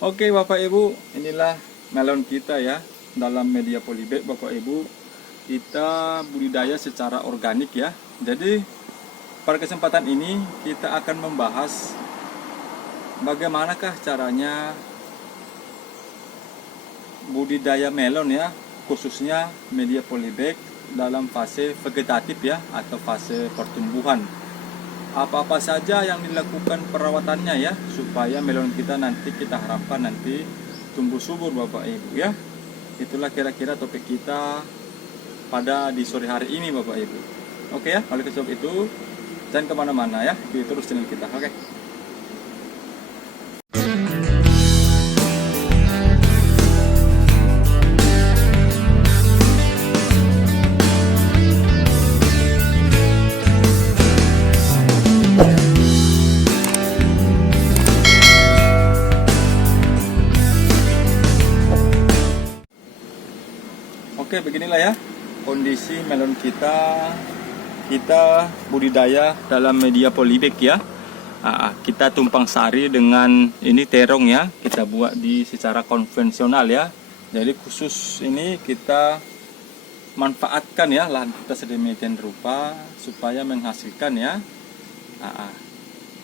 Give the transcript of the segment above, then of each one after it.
Oke Bapak Ibu, inilah melon kita ya. Dalam media polybag Bapak Ibu, kita budidaya secara organik ya. Jadi pada kesempatan ini kita akan membahas bagaimanakah caranya budidaya melon ya, khususnya media polybag dalam fase vegetatif ya, atau fase pertumbuhan. Apa-apa saja yang dilakukan perawatannya ya, supaya melon kita nanti kita harapkan nanti tumbuh subur Bapak Ibu ya. Itulah kira-kira topik kita pada di sore hari ini Bapak Ibu. Oke ya, oleh sebab itu jangan kemana-mana ya, ikuti terus channel kita. Oke. Oke, beginilah ya kondisi melon kita. Kita budidaya dalam media polybag ya. Kita tumpang sari dengan ini terong ya. Kita buat di secara konvensional ya. Jadi khusus ini kita manfaatkan ya lahan kita sedemikian rupa supaya menghasilkan ya.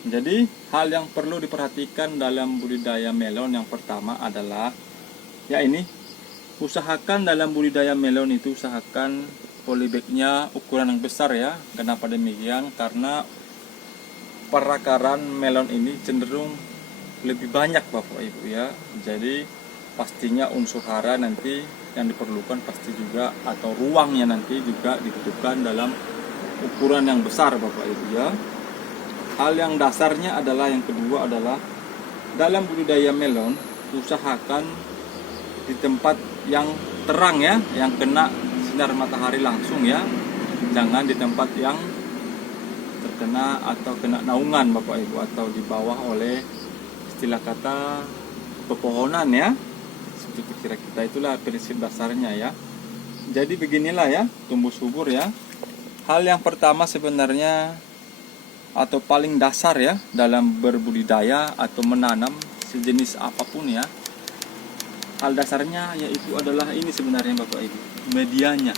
Jadi hal yang perlu diperhatikan dalam budidaya melon yang pertama adalah ya ini, usahakan dalam budidaya melon itu usahakan polybagnya ukuran yang besar ya. Kenapa demikian? Karena perakaran melon ini cenderung lebih banyak Bapak Ibu ya. Jadi pastinya unsur hara nanti yang diperlukan pasti juga, atau ruangnya nanti juga dibutuhkan dalam ukuran yang besar Bapak Ibu ya. Hal yang dasarnya adalah, yang kedua adalah dalam budidaya melon usahakan di tempat yang terang ya, yang kena sinar matahari langsung ya. Jangan di tempat yang terkena atau kena naungan Bapak Ibu, atau di bawah oleh istilah kata pepohonan ya. Seperti kira kita, itulah prinsip dasarnya ya. Jadi beginilah ya tumbuh subur ya. Hal yang pertama sebenarnya atau paling dasar ya dalam berbudidaya atau menanam sejenis apapun ya, hal dasarnya yaitu adalah ini sebenarnya Bapak Ibu, medianya.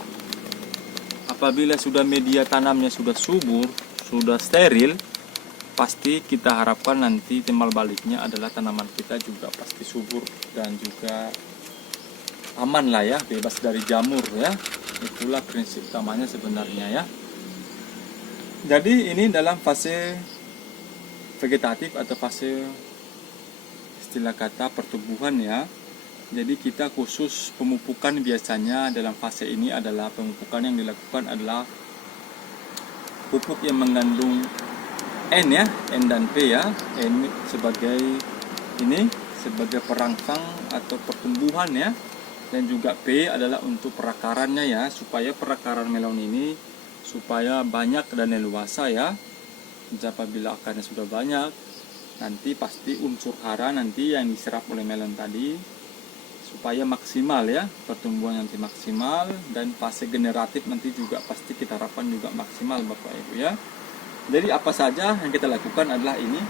Apabila sudah media tanamnya sudah subur, sudah steril, pasti kita harapkan nanti timbal baliknya adalah tanaman kita juga pasti subur dan juga aman lah ya, bebas dari jamur ya. Itulah prinsip utamanya sebenarnya ya. Jadi ini dalam fase vegetatif atau fase istilah kata pertumbuhan ya. Jadi kita khusus pemupukan biasanya dalam fase ini adalah pemupukan yang dilakukan adalah pupuk yang mengandung N ya, N dan P ya. N sebagai ini sebagai perangsang atau pertumbuhan ya, dan juga P adalah untuk perakarannya ya, supaya perakaran melon ini supaya banyak dan leluasa ya. Apabila akarnya sudah banyak, nanti pasti unsur hara nanti yang diserap oleh melon tadi supaya maksimal ya, pertumbuhan nanti maksimal, dan fase generatif nanti juga pasti kita harapkan juga maksimal Bapak Ibu ya. Jadi apa saja yang kita lakukan adalah ini,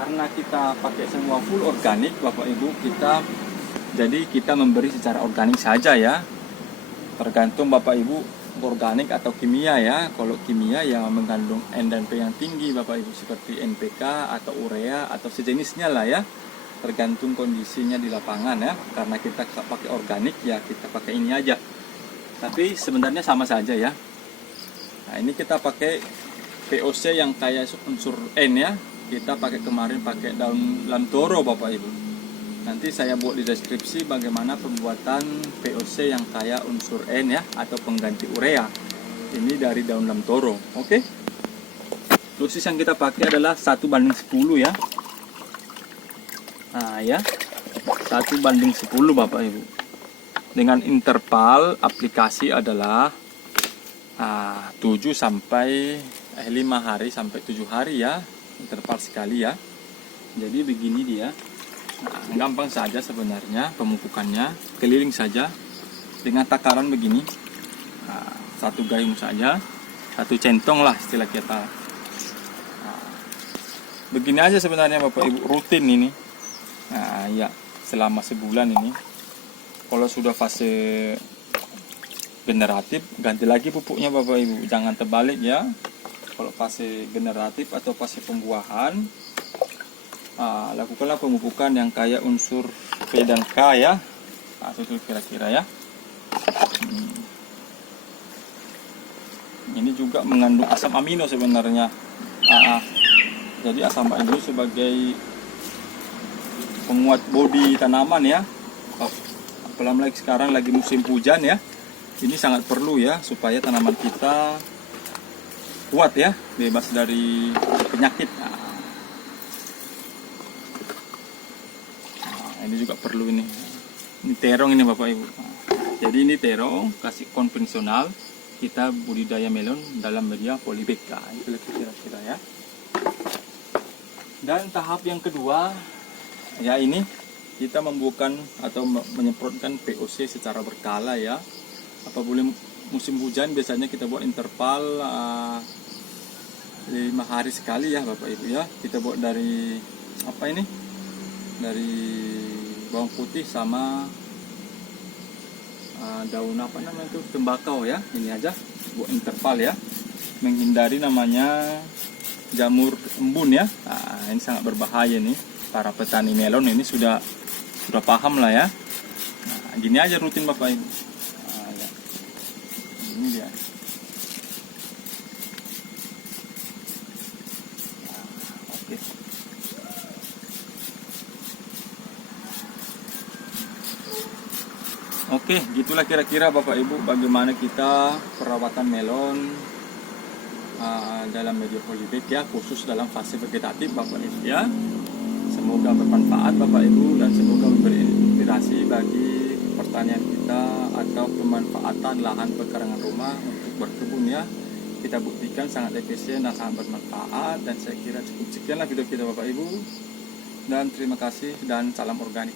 karena kita pakai semua full organik Bapak Ibu, kita memberi secara organik saja ya. Tergantung Bapak Ibu organik atau kimia ya. Kalau kimia yang mengandung N dan P yang tinggi Bapak Ibu, seperti NPK atau urea atau sejenisnya lah ya, tergantung kondisinya di lapangan ya. Karena kita pakai organik ya, kita pakai ini aja, tapi sebenarnya sama saja ya. Nah ini kita pakai VOC yang kayak unsur N ya. Kita pakai kemarin pakai daun lamtoro Bapak Ibu. Nanti saya buat di deskripsi bagaimana pembuatan VOC yang kaya unsur N ya, atau pengganti urea. Ini dari daun lamtoro. Oke. Dosis yang kita pakai adalah 1:10 ya. Nah ya, 1:10 Bapak Ibu. Dengan interval aplikasi adalah 7 sampai 5 hari sampai 7 hari ya, interval sekali ya. Jadi begini dia. Gampang saja sebenarnya pemupukannya, keliling saja dengan takaran begini. Satu gayung saja, satu centong lah istilah kita. begini aja sebenarnya Bapak Ibu, rutin ini. Nah ya, selama sebulan ini. Kalau sudah fase generatif, ganti lagi pupuknya Bapak Ibu, jangan terbalik ya. Kalau fase generatif atau fase pembuahan, lakukanlah pemupukan yang kaya unsur P dan K ya. Nah, itu kira-kira ya. Ini juga mengandung asam amino sebenarnya. Jadi asam amino sebagai penguat bodi tanaman ya. Apalagi sekarang lagi musim hujan ya. Ini sangat perlu ya supaya tanaman kita kuat ya, bebas dari penyakit. Ini juga perlu ini. Ini terong ini Bapak Ibu. Jadi ini terong kasih konvensional, kita budidaya melon dalam media polybag. Itu kira-kira ya. Dan tahap yang kedua ya, ini kita membuahkan atau menyemprotkan POC secara berkala ya. Apabila musim hujan biasanya kita buat interval 5 hari sekali ya Bapak Ibu ya. Kita buat dari apa ini? Dari bawang putih sama daun apa namanya itu, tembakau ya. Ini aja buat interval ya, menghindari namanya jamur embun ya. Nah, ini sangat berbahaya nih, para petani melon ini sudah paham lah ya. Nah, gini aja rutin Bapak Ibu. Nah, ya. Ini dia. Nah, oke. Oke, gitulah kira-kira Bapak Ibu bagaimana kita perawatan melon dalam media polybag ya, khusus dalam fase vegetatif Bapak Ibu ya. Semoga bermanfaat Bapak Ibu dan semoga memberi inspirasi bagi pertanian kita atau pemanfaatan lahan pekarangan rumah untuk berkebun ya. Kita buktikan sangat efisien dan sangat bermanfaat, dan saya kira cukup sekianlah video kita Bapak Ibu, dan terima kasih dan salam organik.